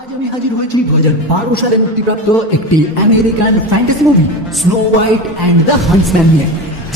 আজ আমি হাজির হয়েছি 2012 সালে মুক্তিপ্রাপ্ত একটি American fantasy movie snow white and the হান্টসম্যান নিয়ে,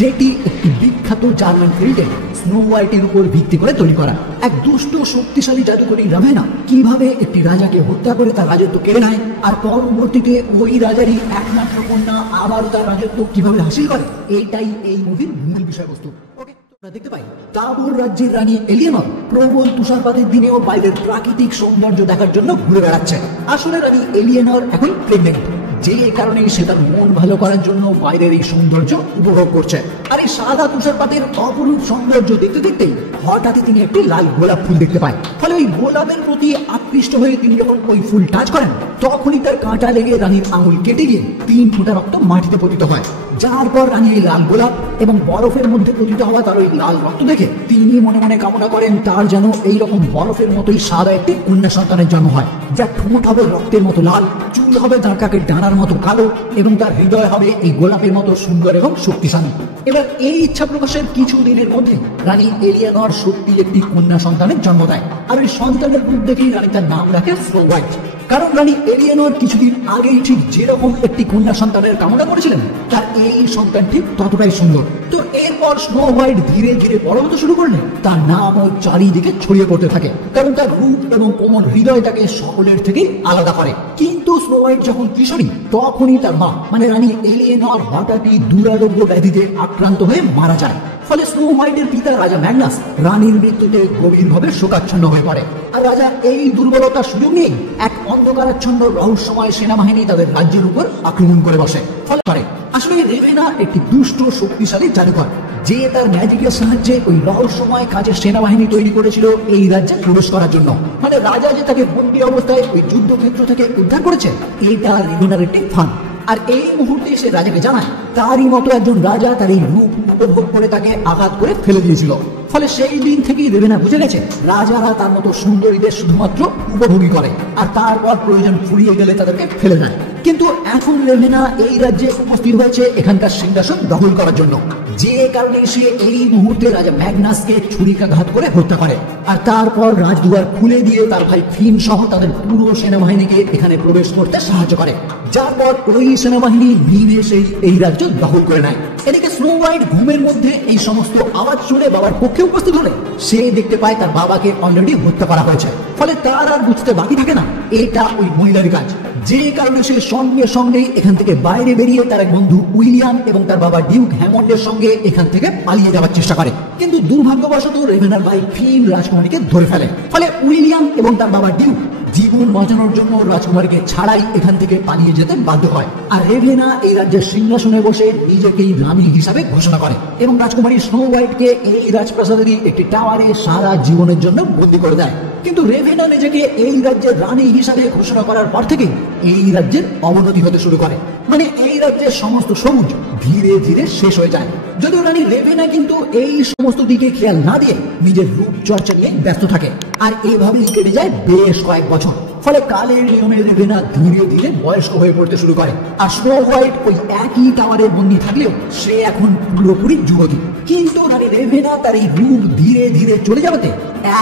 যেটি একটি বিখ্যাত জার্মান ফিল্ডে স্নো হোয়াইটের উপর ভিত্তি করে তৈরি করা। এক দুষ্ট শক্তিশালী জাদুকরী রাভেনা কিভাবে একটি রাজাকে হত্যা করে তার রাজত্ব কেড়ে নেয়, আর পরবর্তীতে ওই রাজারই একমাত্র কন্যা আবারও তার রাজত্ব কিভাবে হাসিল করে, এইটাই এই মুভির মূল বিষয়বস্তু। ওকে, আমরা দেখতে পাই তাবর রাজ্যের রানী এলিয়েনর প্রবল তুষারপাতের দিনেও বাইরের প্রাকৃতিক সৌন্দর্য দেখার জন্য ঘুরে বেড়াচ্ছে। আসলে রানী এলিয়েনর এখন প্রেগনেন্ট, যে কারণে সে তার মন ভালো করার জন্য বাইরের এই সৌন্দর্য উপভোগ করছে। আর এই সাদা তুষারপাতের অপরূপ সৌন্দর্য দেখতে দেখতেই হঠাৎই তিনি একটি লাল গোলাপ ফুল দেখতে পায়। ফলে ওই গোলাপের প্রতি আকৃষ্ট হয়ে তিনি যখন ওই ফুল টাচ করেন, তখনই তার কাঁটা লেগে রানীর আঙুল কেটে গিয়ে 3 ফোঁটা রক্ত মাটিতে পতিত হয়। যার পর রানী এই লাল গোলাপ এবং বরফের মধ্যে পতিত হওয়া তার ওই লাল রক্ত দেখে তিনি মনে মনে কামনা করেন তার যেন এইরকম বরফের মতোই সাদা একটি কন্যা সন্তানের জন্ম হয়, যার ঠোঁট হবে রক্তের মতো লাল, চুল হবে তার কাকের ডানার মতো কালো, এবং তার হৃদয় হবে এই গোলাপের মতো সুন্দর এবং শক্তিশালী। এবার এই ইচ্ছা প্রকাশের কিছু দিনের মধ্যে রানী এলিয়েনর সত্যি একটি কন্যা সন্তানের জন্ম দেয়। আর ওই সন্তানের রূপ দেখেই রানী তার নাম রাখে স্নো হোয়াইট। কারণ রানী এলিয়েনর কিছুদিন আগেই ঠিক যেরকম একটি কন্যা সন্তানের কামনা করেছিলেন, তার এই সন্তান ঠিক ততটাই সুন্দর। তো এরপর স্নো হোয়াইট ধীরে ধীরে বড় হতে শুরু করলে তার নামও চারিদিকে ছড়িয়ে পড়তে থাকে, কারণ তার রূপ এবং কোমল হৃদয় তাকে সকলের থেকেই আলাদা করে। কিন্তু স্নো হোয়াইট যখন কিশোরী, তখনই তার মা মানে রানী এলিয়েনর হঠাৎই দুরারোগ্য ব্যাধিতে আক্রান্ত হয়ে মারা যায়। ফলে স্নো হোয়াইটের পিতা রাজা ম্যাগনাস রানীর মৃত্যুতে গভীরভাবে শোকাচ্ছন্ন হয়ে পড়ে। আর রাজা এই দুর্বলতার সুযোগ নিয়ে এক অন্ধকারাচ্ছন্ন রহস্যময় সেনাবাহিনী তাদের রাজ্যের উপর আক্রমণ করে বসে। ফলে আসলে রেভেনা একটি দুষ্ট শক্তিশালী জাদুকর, যে তার ম্যাজিকের সাহায্যে ওই রহস্যময় কাজের সেনাবাহিনী তৈরি করেছিল এই রাজ্যে প্রবেশ করার জন্য। মানে রাজা যে তাকে বন্দী অবস্থায় ওই যুদ্ধক্ষেত্র থেকে উদ্ধার করেছে, এইটা রেভেনার একটি ফান। আর এই মুহূর্তে সে রাজাকে জানায় তারই মতো একজন রাজা তার এই রূপ উপভোগ করে তাকে আঘাত করে ফেলে দিয়েছিল। ফলে সেই দিন থেকেই রেভেনা বুঝে গেছে রাজারা তার মতো সুন্দরীদের শুধুমাত্র উপভোগী করে, আর তারপর প্রয়োজন ফুরিয়ে গেলে তাদেরকে ফেলে দেয়। কিন্তু এখন রেভেনা এই রাজ্যে উপস্থিত হয়েছে এখানকার সিংহাসন দখল করার জন্য, যে কারণে সে এই মুহূর্তে রাজা ম্যাগনাসকে ছুরিকাঘাত করে হত্যা করে। আর তারপর রাজদুয়ার খুলে দিয়ে তার ভাই ফিন সহ তাদের পুরো সেনাবাহিনীকে এখানে প্রবেশ করতে সাহায্য করে, যার পর ওই সেনাবাহিনী নিমেষেই এই রাজ্য দখল করে নেয়। এদিকে স্নো হোয়াইট ঘুমের মধ্যে এই সমস্ত আওয়াজ শুনে বাবার পক্ষে উপস্থিত হলে সে দেখতে পায় তার বাবাকে অলরেডি হত্যা করা হয়েছে। ফলে তার আর বুঝতে বাকি থাকে না এটা ওই মহিলারই কাজ, যে কারণে সে সঙ্গে সঙ্গেই এখান থেকে বাইরে বেরিয়ে তার এক বন্ধু উইলিয়াম এবং তার বাবা ডিউক হ্যামন্ডের সঙ্গে এখান থেকে পালিয়ে যাওয়ার চেষ্টা করে। কিন্তু দুর্ভাগ্যবশত রেভেনার ভাই ফিন রাজকুমারীকে ধরে ফেলে। ফলে উইলিয়াম এবং তার বাবা ডিউক জীবন বাঁচানোর জন্য রাজকুমারীকে ছাড়াই এখান থেকে পালিয়ে যেতে বাধ্য হয়। আর রেভেনা এই রাজ্যের সিংহাসনে বসে নিজেকেই রানী হিসাবে ঘোষণা করে এবং রাজকুমারী স্নো হোয়াইটকে এই রাজপ্রাসাদেরই একটি টাওয়ারে সারা জীবনের জন্য বন্দী করে দেয়। কিন্তু রেভেনা নিজেকে এই রাজ্যের রানী হিসাবে ঘোষণা করার পর থেকে এই রাজ্যের অবনতি হতে শুরু করে। মানে এই রাজ্যের সমস্ত সবুজ ধীরে ধীরে শেষ হয়ে যায়। যদিও রানী রেভেনা কিন্তু এই সমস্ত দিকে খেয়াল না দিয়ে নিজের রূপ চর্চা নিয়ে ব্যস্ত থাকে, আর এভাবেই কেটে যায় বেশ কয়েক বছর। ফলে কালের নিয়মে রেভেনা ধীরে ধীরে বয়স্ক হয়ে পড়তে শুরু করে। আর স্নো হোয়াইট ওই একই টাওয়ারে বন্দী থাকলেও সে এখন পুরোপুরি যুবতী। কিন্তু রানী রেভেনা তার এই রূপ ধীরে ধীরে চলে যাওয়াতে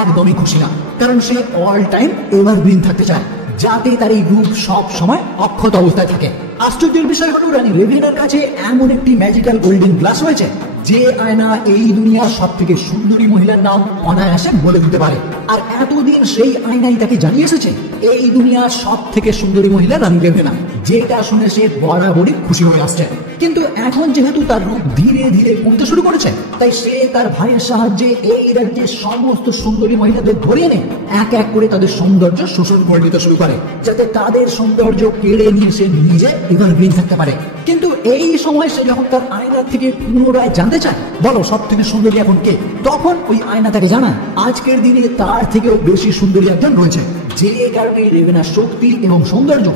একদমই খুশি না, কারণ সে অল টাইম এভারগ্রিন থাকতে চায়, যাতে তার এই রূপ সব সময় অক্ষত অবস্থায় থাকে। আশ্চর্যের বিষয় হলো রানী রেভেনার কাছে এমন একটি ম্যাজিক্যাল গোল্ডেন গ্লাস রয়েছে, যে আয়না এই দুনিয়ার সব থেকে সুন্দরী মহিলার নাম অনায়াসে বলে দিতে পারে। আর এতদিন সেই আয়নাই তাকে জানিয়ে এসেছে এই দুনিয়ার সব থেকে সুন্দরী মহিলা রানী রেভেনা, যেটা শুনে সে বরাবরই খুশি হয়ে আসছে। কিন্তু এখন যেহেতু তার রূপ ধীরে ধীরে কমতে শুরু করেছে, তাই সে তার ভাইয়ের সাহায্যে এই রাজ্যের সমস্ত সুন্দরী মহিলাদের ধরে এনে এক এক করে তাদের সৌন্দর্য শোষণ করে নিতে শুরু করে, যাতে তাদের সৌন্দর্য কেড়ে নিয়ে সে নিজে এভারগ্রিন থাকতে পারে। কিন্তু এই সময় সে যখন তার আয়না থেকে পুনরায় জানতে চায় বলো সব থেকে সুন্দরী এখন কে, তখন ওই আয়না তাকে জানায় আজকের দিনে তার থেকেও বেশি সুন্দরী একজন রয়েছে, যে কারণে রেভেনার শক্তি এবং সৌন্দর্য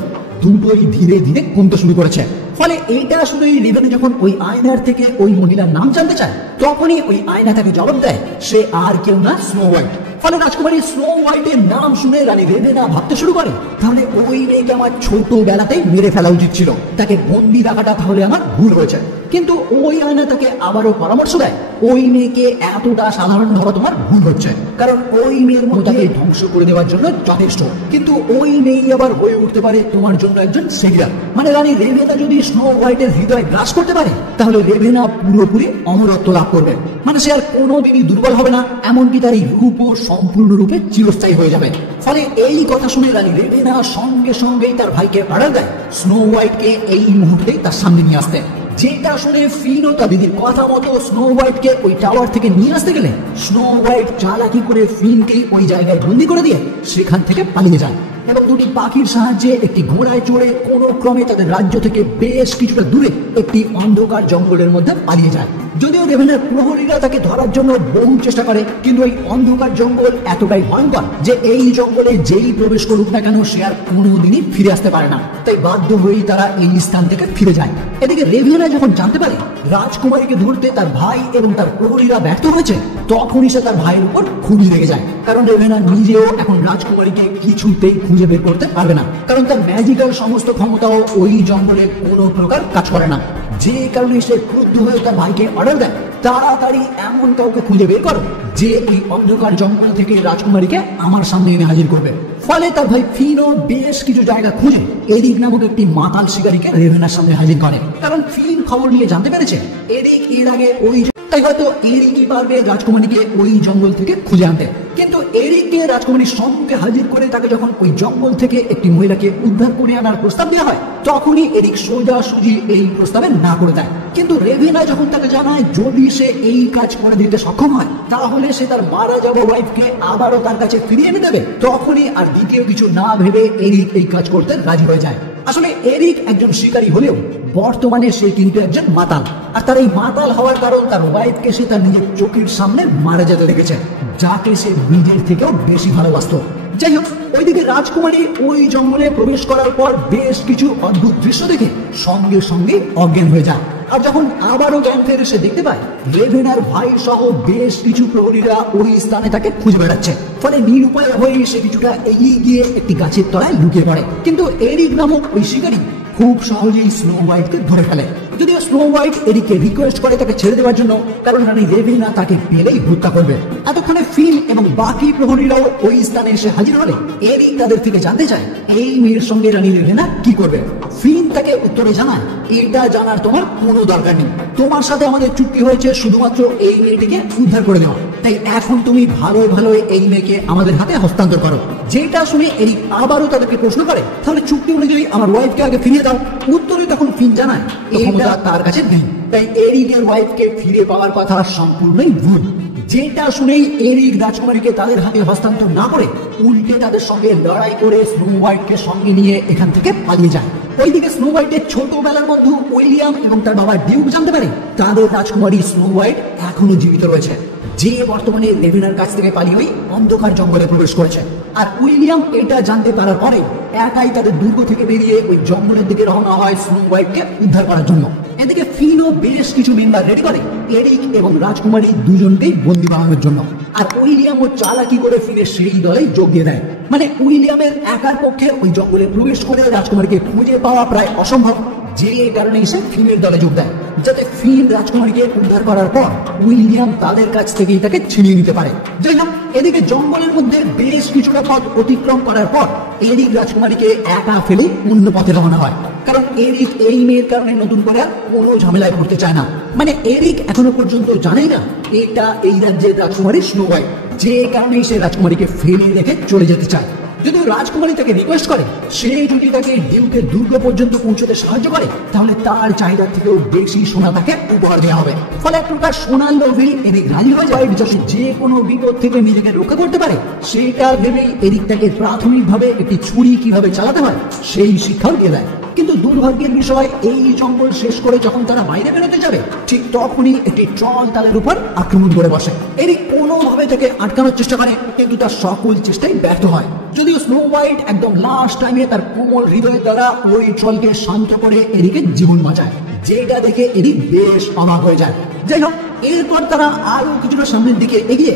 দুটোই ধীরে ধীরে কমতে শুরু করেছে। ফলে এইটা শুধু রেভেনা যখন ওই আয়নার থেকে ওই মহিলার নাম জানতে চায়, তখনই ওই আয়না তাকে জবাব দেয় সে আর কেউ না স্নো হোয়াইট। ফলে রাজকুমারী স্নো হোয়াইটের নাম শুনে রানী রেভেনা ভাবতে শুরু করে তাহলে ওই মেয়েকে আমার ছোটবেলাতেই মেরে ফেলা উচিত ছিল, তাকে বন্দি রাখাটা তাহলে আমার ভুল হয়েছে। কিন্তু ওই আয়না তাকে আবারও পরামর্শ দেয়, ওই মেয়েকে এতটা সাধারণ ভাবা তোমার ভুল হচ্ছে, কারণ ওই মেয়ের মধ্যে ধ্বংস করে দেওয়ার জন্য যথেষ্ট, কিন্তু ওই মেয়ে আবার হয়ে উঠতে পারে তোমার জন্য একজন সেভিয়ার। মানে রানী রেভেনা যদি স্নো হোয়াইটের হৃদয় গ্রাস করতে পারে, তাহলে রেভেনা পুরোপুরি অমরত্ব লাভ করবে। মানে সে আর কোনোদিনই দুর্বল হবে না, এমনকি তার এই রূপও সম্পূর্ণরূপে চিরস্থায়ী হয়ে যাবে। ফলে এই কথা শুনে রানী রেভেনা সঙ্গে সঙ্গেই তার ভাইকে অর্ডার দেয় স্নো হোয়াইটকে এই মুহূর্তেই তার সামনে নিয়ে আসতে। যেটা শুনে ফিন ও তার দিদির কথা মতো স্নো হোয়াইটকে ওই টাওয়ার থেকে নিয়ে আসতে গেলে স্নো হোয়াইট চালাকি করে ফিনকে ওই জায়গায় বন্দি করে দিয়ে সেখান থেকে পালিয়ে যায় এবং দুটি পাখির সাহায্যে একটি ঘোড়ায় চড়ে কোনো ক্রমে তাদের রাজ্য থেকে বেশ কিছুটা দূরে একটি অন্ধকার জঙ্গলের মধ্যে পালিয়ে যায়। যদিও রেভেনার প্রহরীরা তাকে ধরার জন্য বহু চেষ্টা করে, কিন্তু এই অন্ধকার জঙ্গল এতটাই ভয়ঙ্কর যে এই জঙ্গলে যেই প্রবেশ করুক না কেন সে আর কোনোদিনই ফিরে আসতে পারে না। তাই বাধ্য হয়েই তারা এই স্থান থেকে ফিরে যায়। এদিকে রেভেনা যখন জানতে পারে রাজকুমারীকে ধরতে তার ভাই এবং তার প্রহরীরা ব্যর্থ হয়েছে, তখনই সে তার ভাইয়ের উপর খুবই রেগে যায়, কারণ রেভেনা নিজেও এখন রাজকুমারীকে কিছুতেই খুঁজে বের করতে পারবে না, কারণ তার ম্যাজিক্যাল সমস্ত ক্ষমতাও ওই জঙ্গলে কোনো প্রকার কাজ করে না। যে কারণে সে ক্রুদ্ধ হয়ে তার ভাইকে অর্ডার দেয়, তাড়াতাড়ি এমন কাউকে খুঁজে বের করো যে এই অন্ধকার জঙ্গল থেকে রাজকুমারীকে আমার সামনে এনে হাজির করবে। ফলে তার ভাই ফিনও বেশ কিছু জায়গা খুঁজে এরিক নামক একটি মাতাল শিকারীকে রেভেনার সামনে হাজির করে, কারণ ফিন খবর নিয়ে জানতে পেরেছে এরিক এর আগে ওই, তাই হয়তো এরিকই পারবে রাজকুমারীকে ওই জঙ্গল থেকে খুঁজে আনতে। কিন্তু এরিককে রাজকুমারীর সম্মুখে হাজির করে তাকে যখন ওই জঙ্গল থেকে একটি মহিলাকে উদ্ধার করে আনার প্রস্তাব দেওয়া হয়, তখনই এরিক সোজাসুজি এই প্রস্তাবে না করে দেয়। কিন্তু রেভেনা যখন তাকে জানায় যদি সে এই কাজ করে দিতে সক্ষম হয়, তাহলে সে তার মারা যাওয়া ওয়াইফকে আবারও তার কাছে ফিরিয়ে এনে দেবে, তখনই আর দ্বিতীয় কিছু না ভেবে এরিক এই কাজ করতে রাজি হয়ে যায়। আসলে এরিক একজন শিকারী হলেও বর্তমানে সে কিন্তু একজন মাতাল, আর তার এই মাতাল হওয়ার কারণ তার ওয়াইফকে সে তার নিজের চোখের সামনে মারা যেতে দেখেছে, যাকে সে নিজের থেকেও বেশি ভালোবাসত। যাই হোক, ওইদিকে রাজকুমারী ওই জঙ্গলে প্রবেশ করার পর বেশ কিছু অদ্ভুত দৃশ্য দেখে সঙ্গে সঙ্গে অজ্ঞান হয়ে যায়। আর যখন আবারও জ্ঞান ফেরে সে দেখতে পায় রেভেনার ভাই সহ বেশ কিছু প্রহরীরা ওই স্থানে তাকে খুঁজে বেড়াচ্ছে। ফলে নিরুপায় হয়ে সে কিছুটা এগিয়ে গিয়ে একটি গাছের তলায় লুকিয়ে পড়ে, কিন্তু এরিক নামক ওই শিকারী খুব সহজেই স্নো হোয়াইটকে ধরে ফেলে। যদিও স্নো হোয়াইট এরিককে রিকোয়েস্ট করে তাকে ছেড়ে দেওয়ার জন্য, কারণ রানী রেভেনা তাকে পেলেই হত্যা করবে। এতক্ষণে ফিন এবং বাকি প্রহরীরাও ওই স্থানে এসে হাজির হলে এরিক তাদের থেকে জানতে চায় এই মেয়ের সঙ্গে রানী রেভেনা কি করবে। ফিন তাকে উত্তরে জানায় এটা জানার তোমার কোনো দরকার নেই, তোমার সাথে আমাদের চুক্তি হয়েছে শুধুমাত্র এই মেয়েটিকে উদ্ধার করে দেওয়া, তাই এখন তুমি ভালো ভালো এই মেয়েকে আমাদের হাতে হস্তান্তর করো। যেটা শুনে এরিক আবারও তাদেরকে প্রশ্ন করে তাহলে চুক্তি অনুযায়ী আমার ওয়াইফকে আগে ফিরিয়ে দাও। উত্তরে তখন ফিন জানায় এটা তার কাছে নেই, তাই এরিকের ওয়াইফকে ফিরে পাওয়ার কথা সম্পূর্ণই ভুল। যেটা শুনেই এরিক রাজকুমারীকে তাদের হাতে হস্তান্তর না করে উল্টে তাদের সঙ্গে লড়াই করে স্নো হোয়াইটকে সঙ্গে নিয়ে এখান থেকে পালিয়ে যায়। ওইদিকে স্নো হোয়াইটের ছোটবেলার বন্ধু উইলিয়াম এবং তার বাবা ডিউক জানতে পারে তাদের রাজকুমারী স্নো হোয়াইট এখনো জীবিত রয়েছে, যে বর্তমানে রেভেনার কাছ থেকে পালিয়ে ওই অন্ধকার জঙ্গলে প্রবেশ করেছে। আর উইলিয়াম এটা জানতে পারার পরে একাই তাদের দুর্গ থেকে বেরিয়ে ওই জঙ্গলের দিকে রওনা হয় স্নো হোয়াইটকে উদ্ধার করার জন্য। এদিকে ফিনও বেশ কিছু মেম্বার রেডি করে এরিক এবং রাজকুমারী দুজনকেই বন্দি বানানোর জন্য, আর উইলিয়ামও চালাকি করে ফিরে সেই দলে যোগ দিয়ে দেয়। মানে উইলিয়ামের একার পক্ষে ওই জঙ্গলে প্রবেশ করে রাজকুমারীকে খুঁজে পাওয়া প্রায় অসম্ভব, যে কারণে সে ফিনের দলে যোগ দেয়, যাতে ফিন রাজকুমারীকে উদ্ধার করার পর উইলিয়াম তাদের কাছ থেকেই তাকে ছিনিয়ে নিতে পারে। যাই হোক, এদিকে জঙ্গলের মধ্যে বেশ কিছুটা পথ অতিক্রম করার পর এরিক রাজকুমারীকে একা ফেলে অন্য পথে রওনা হয়, কারণ এরিক এই মেয়ের কারণে নতুন করে আর কোনো ঝামেলায় পড়তে চায় না। মানে এরিক এখনো পর্যন্ত জানেই না এটা এই রাজ্যের রাজকুমারী স্নো হোয়াইট, যে কারণে সে রাজকুমারীকে ফেলে রেখে চলে যেতে চায়। যদিও রাজকুমারী তাকে রিকোয়েস্ট করে সে যদি তাকে ডিউকের দুর্গ পর্যন্ত পৌঁছতে সাহায্য করে তাহলে তার চাহিদার থেকেও বেশি সোনা তাকে উপহার দেওয়া হবে। ফলে এক প্রকার সোনার লোভে এরিক রাজি হয়ে যায়, যাতে যে কোনো বিপদ থেকে নিজেকে রক্ষা করতে পারে। সেটা ভেবেই এরিক তাকে প্রাথমিকভাবে একটি ছুরি কিভাবে চালাতে হয় সেই শিক্ষাও দিয়ে দেয়। কিন্তু দুর্ভাগ্যের বিষয় এই জঙ্গল শেষ করে যখন তারা বাইরে বেরোতে যাবে ঠিক তখনই একটি ট্রল তাদের উপর আক্রমণ করে বসে। এরিক কোনোভাবে তাকে আটকানোর চেষ্টা করে, কিন্তু তার সকল চেষ্টাই ব্যর্থ হয়। যদিও স্নো হোয়াইট একদম লাস্ট টাইমে তার কোমল হৃদয়ের দ্বারা ওই ট্রলকে শান্ত করে এরিকের জীবন বাঁচায়, যেটা দেখে এরিক বেশ অবাক হয়ে যায়। যাই হোক, এরপর তারা আরো কিছুটা সামনের দিকে এগিয়ে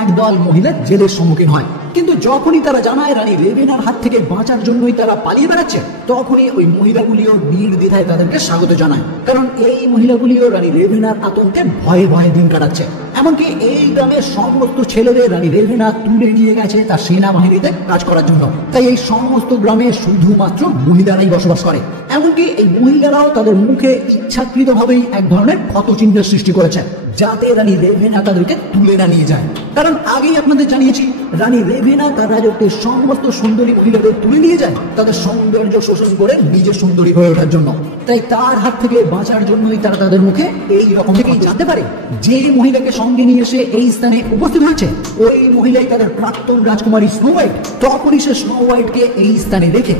একদল মহিলার জেলের সম্মুখীন হয়। কিন্তু যখনই তারা জানায় রানী রেভেনার হাত থেকে বাঁচার জন্যই তারা পালিয়ে বেড়াচ্ছে, তখনই ওই মহিলাগুলিও নির্দ্বিধায় তাদেরকে স্বাগত জানায়। কারণ এই মহিলাগুলিও রানী রেভেনার আতঙ্কে ভয়ে ভয়ে দিন কাটাচ্ছে। এমনকি এই গ্রামের সমস্ত ছেলেদের রানী রেভেনা তুলে নিয়ে গেছে তার সেনাবাহিনীতে কাজ করার জন্য। তাই এই সমস্ত গ্রামে শুধুমাত্র মহিলারাই বসবাস করে। এমনকি এই মহিলারাও তাদের মুখে ইচ্ছাকৃতভাবেই এক ধরনের ক্ষতচিহ্নের সৃষ্টি করেছে, যাতে রানী রেভেনা তাদেরকে তুলে না নিয়ে যায়। কারণ আগেই আপনাদের জানিয়েছি, রানী রেভেনা তার রাজত্বের সমস্ত সুন্দরী মহিলাদের তুলে নিয়ে যায় তাদের সৌন্দর্য শোষণ করে নিজের সুন্দরী হয়ে ওঠার জন্য। তাই তার হাত থেকে বাঁচার জন্যই তারা তাদের মুখে এই রকম থেকেই জানতে পারে যে মহিলাকে সঙ্গে নিয়ে এসে এই স্থানে উপস্থিত হয়েছে ওই মহিলাই তাদের প্রাক্তন রাজকুমারী স্নো হোয়াইট। তখনই সে স্নো হোয়াইটকে এই স্থানে রেখে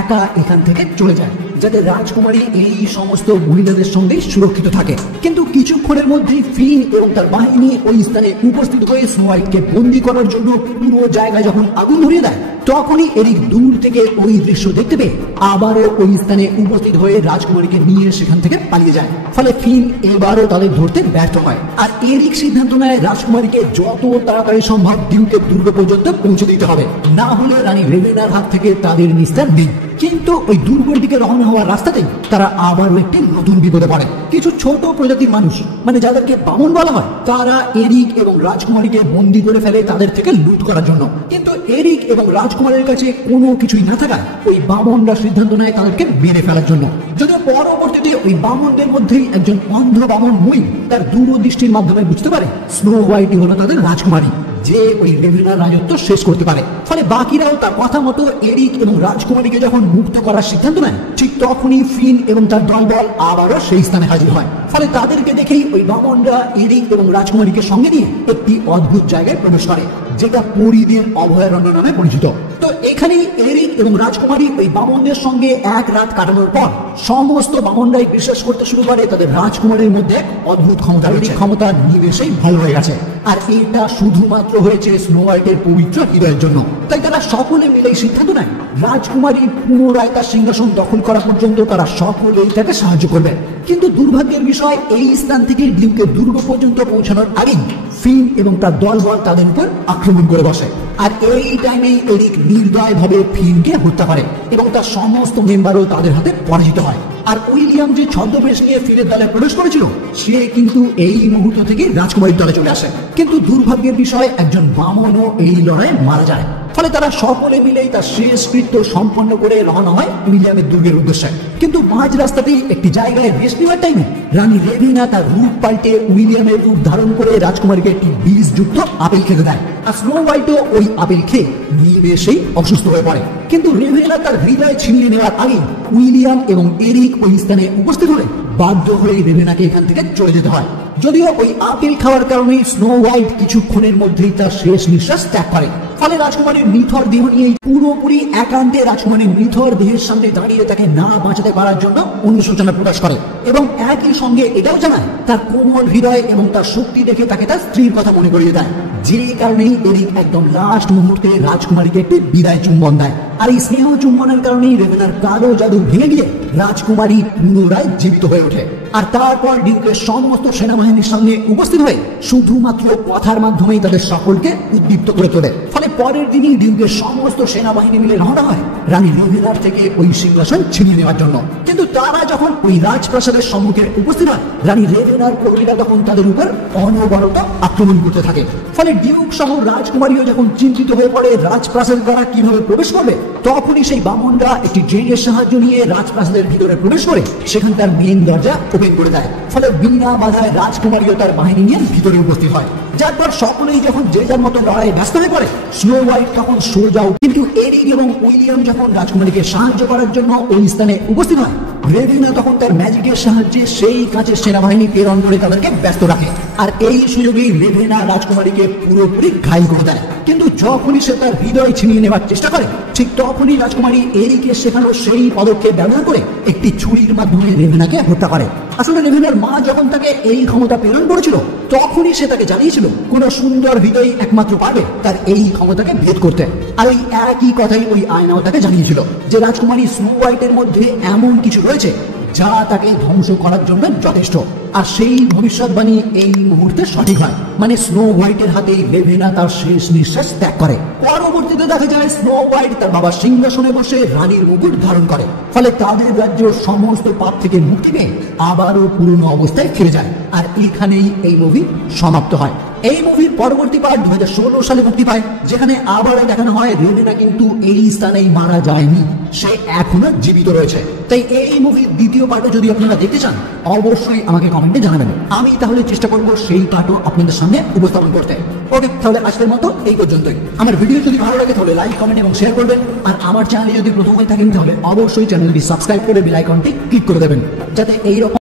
একা এখান থেকে চলে যায়, যাতে রাজকুমারী এই সমস্ত মহিলাদের সঙ্গে সুরক্ষিত থাকে। কিন্তু কিছুক্ষণের মধ্যেই ফিন এবং তার বাহিনী ওই স্থানে উপস্থিত হয়ে স্নো হোয়াইটকে বন্দী করার জন্য পুরো জায়গায় যখন আগুন ধরিয়ে দেয়, তখনই এরিক দূর থেকে ওই দৃশ্য দেখতে পেয়ে আবারও ওই স্থানে উপস্থিত হয়ে রাজকুমারীকে নিয়ে সেখান থেকে পালিয়ে যায়। ফলে ফিন এবারও তাদের ধরতে ব্যর্থ হয়। আর এরিক সিদ্ধান্ত নেয় রাজকুমারীকে যত তাড়াতাড়ি সম্ভব ডিউকের দুর্গ পর্যন্ত পৌঁছে দিতে হবে, না হলে রানী রেভেনার হাত থেকে তাদের নিস্তার নেই। কিন্তু ওই দুর্গের দিকে রওনা হওয়ার রাস্তাতেই তারা আবারও একটি নতুন বিপদে পড়ে। কিছু ছোট প্রজাতির মানুষ, মানে যাদেরকে বামন বলা হয়, তারা এরিক এবং রাজকুমারীকে বন্দী করে ফেলে তাদের থেকে লুট করার জন্য। কিন্তু এরিক এবং রাজকুমারের কাছে কোনো কিছুই না থাকায় ওই বামনরা সিদ্ধান্ত নেয় তাদেরকে মেরে ফেলার জন্য। যদিও পরবর্তীতে ওই বামনদের মধ্যেই একজন অন্ধ বামন মুই তার দূরদৃষ্টির মাধ্যমে বুঝতে পারে স্নো হোয়াইটই হলো তাদের রাজকুমারী, যে ওই রেভেনার রাজত্ব শেষ করতে পারে। ফলে বাকিরাও তার কথা মতো এরিক এবং রাজকুমারীকে যখন মুক্ত করার সিদ্ধান্ত নেয়, ঠিক তখনই ফিন এবং তার দলবল আবারও সেই স্থানে হাজির হয়। ফলে তাদেরকে দেখেই ওই বামনরা এরিক এবং রাজকুমারীকে সঙ্গে নিয়ে একটি অদ্ভুত জায়গায় প্রবেশ করে, যেটা পরিদের অভয়ারণ্য নামে পরিচিত। তো এখানেই এরিক এবং রাজকুমারী ওই বামনদের সঙ্গে এক রাত কাটানোর পর সমস্ত বামনরাই বিশ্বাস করতে শুরু করে তাদের রাজকুমারীর মধ্যে এক অদ্ভুত ক্ষমতা রয়েছে। ক্ষমতা নিমেষেই ভালো হয়ে গেছে, আর এটা শুধুমাত্র হয়েছে স্নো হোয়াইটের পবিত্র হৃদয়ের জন্য। তাই তারা সকলে মিলেই সিদ্ধান্ত নেয় রাজকুমারী পুনরায় তার সিংহাসন দখল করা পর্যন্ত তারা সকলেই তাকে সাহায্য করবে। কিন্তু দুর্ভাগ্যের বিষয়, এই স্থান থেকে ডিউকের দুর্গ পর্যন্ত পৌঁছানোর আগেই ফিন এবং তার দলবল তাদের উপর আক্রমণ করে বসে। আর এই টাইমেই এরিক নির্দয়ভাবে ফিনকে হত্যা করে এবং তার সমস্ত মেম্বারও তাদের হাতে পরাজিত হয়। আর উইলিয়াম যে ছদ্মবেশ নিয়ে ফিনের দলে প্রবেশ করেছিল, সে কিন্তু এই মুহূর্ত থেকে রাজকুমারীর দলে চলে আসে। কিন্তু দুর্ভাগ্যের বিষয়, একজন বামনও এই লড়াইয়ে মারা যায়। ফলে তারা সকলে মিলেই তার শেষ কৃত্য সম্পন্ন করে রওনা হয় উইলিয়ামের দুর্গের উদ্দেশ্যে। কিন্তু মাঝ রাস্তাতেই একটি জায়গায় রেস্ট নেওয়ার টাইমে রানী রেভেনা তার রূপ পাল্টে উইলিয়ামের রূপ ধারণ করে রাজকুমারীকে একটি বিষযুক্ত আপেল খেতে দেয়। আর স্নো হোয়াইটও ওই আপেল খেয়ে নিমেষেই অসুস্থ হয়ে পড়ে। কিন্তু রেভেনা তার হৃদয় ছিনিয়ে নেওয়ার আগে উইলিয়াম এবং এরিক ওই স্থানে উপস্থিত হলে বাধ্য হয়ে রেভেনাকে এখান থেকে চলে যেতে হয়। যদিও ওই আপেল খাওয়ার কারণে স্নো হোয়াইট কিছুক্ষণের মধ্যেই তার শেষ নিঃশ্বাস ত্যাগ করে। ফলে রাজকুমারীর নিথর দেহ নিয়ে পুরোপুরি একান্তে রাজকুমারীর নিথর দেহের সামনে দাঁড়িয়ে তাকে না বাঁচাতে পারার জন্য অনুশোচনা প্রকাশ করে এবং একই সঙ্গে এটাও জানায় তার কোমল হৃদয় এবং তার শক্তি দেখে তাকে তার স্ত্রীর কথা মনে করিয়ে দেয়। যে কারণেই এরিক একদম লাস্ট মুহূর্তে রাজকুমারীকে একটি বিদায় চুম্বন দেয়। আর এই স্নেহ চুম্বনের কারণেই রেভেনার কালো জাদু ভেঙে গিয়ে রাজকুমারী পুনরায় জীবিত হয়ে ওঠে। আর তারপর ডিউকের সমস্ত সেনাবাহিনীর সামনে উপস্থিত হয়ে শুধুমাত্র কথার মাধ্যমেই তাদের সকলকে উদ্দীপ্ত করে তোলে। ফলে পরের দিনই ডিউকের সমস্ত সেনাবাহিনী মিলে রওনা হয় রানী রেভেনার থেকে ওই সিংহাসন ছিনিয়ে নেওয়ার জন্য। কিন্তু তারা যখন ওই রাজপ্রাসাদের সম্মুখে উপস্থিত হয়, রানী রেভেনার কর্মীরা তখন তাদের উপর অনবরত আক্রমণ করতে থাকে। ফলে ডিউক সহ রাজকুমারীও যখন চিন্তিত হয়ে পড়ে রাজপ্রাসাদের দ্বারা কিভাবে প্রবেশ করবে, তখনই সেই বামনরা একটি ড্রেনের সাহায্য নিয়ে রাজপ্রাসাদের ভিতরে প্রবেশ করে সেখানকার মেন দরজা ওপেন করে দেয়। ফলে বিনা বাধায় রাজকুমারীও তার বাহিনী নিয়ে ভিতরে উপস্থিত হয়। যার পর সকলেই যখন যে যার মতো লড়াই ব্যস্ত হয়ে পড়ে, স্নো হোয়াইট তখন সোজাও। কিন্তু এরিক এবং উইলিয়াম যখন রাজকুমারীকে সাহায্য করার জন্য ওই স্থানে উপস্থিত হয়, রেভেনা তখন তার ম্যাজিকের সাহায্যে সেই কাজের সেনাবাহিনী প্রেরণ করে তাদেরকে ব্যস্ত রাখে। আর এই সুযোগেই রেভেনা রাজকুমারীকে পুরোপুরি ঘায়েল করে দেয়। কিন্তু যখনই সে তার হৃদয় ছিনিয়ে নেওয়ার চেষ্টা করে, ঠিক তখনই রাজকুমারী এরিকের শেখানো সেই পদক্ষেপ ব্যবহার করে একটি ছুরির মাধ্যমে রেভেনাকে হত্যা করে। আসলে রেভেনার মা যখন তাকে এই ক্ষমতা প্রেরণ করেছিল, তখনই সে তাকে জানিয়েছিল কোন সুন্দর হৃদয় একমাত্র পারবে তার এই ক্ষমতাকে ভেদ করতে। আর ওই একই কথাই ওই আয়নাও তাকে জানিয়েছিল যে রাজকুমারী স্নো হোয়াইটের মধ্যে এমন কিছু রয়েছে যা তাকে ধ্বংস করার জন্য যথেষ্ট। আর সেই ভবিষ্যৎবাণী এই মুহূর্তে সঠিক হয়, মানে স্নো হোয়াইটের হাতে লেভেনা তার শেষ নিঃশ্বাস ত্যাগ করে। পরবর্তীতে দেখা যায় স্নো হোয়াইট তার বাবার সিংহাসনে বসে রানীর মুকুট ধারণ করে, ফলে তাদের রাজ্য সমস্ত পাপ থেকে মুক্তি পেয়ে আবারও পুরনো অবস্থায় ফিরে যায়। আর এখানেই এই মুভি সমাপ্ত হয়। এই মুভির পরবর্তী পার্ট 2016 সালে মুক্তি পায়, যেখানে আবারও দেখানো হয় রেবেনা কিন্তু এই স্থানেই মারা যায়নি, সে এখনো জীবিত রয়েছে। তাই এই মুভির দ্বিতীয় পার্টও যদি আপনারা দেখতে চান অবশ্যই আমাকে কমেন্টে জানাবেন, আমি তাহলে চেষ্টা করব সেই পার্টও আপনাদের সামনে উপস্থাপন করতে। ওকে, তাহলে আজকের মতো এই পর্যন্তই। আমার ভিডিও যদি ভালো লাগে তাহলে লাইক, কমেন্ট এবং শেয়ার করবেন। আর আমার চ্যানেলে যদি প্রথম হয়ে থাকেন তাহলে অবশ্যই চ্যানেলটি সাবস্ক্রাইব করে বেল আইকনটি ক্লিক করে দেবেন, যাতে এইরকম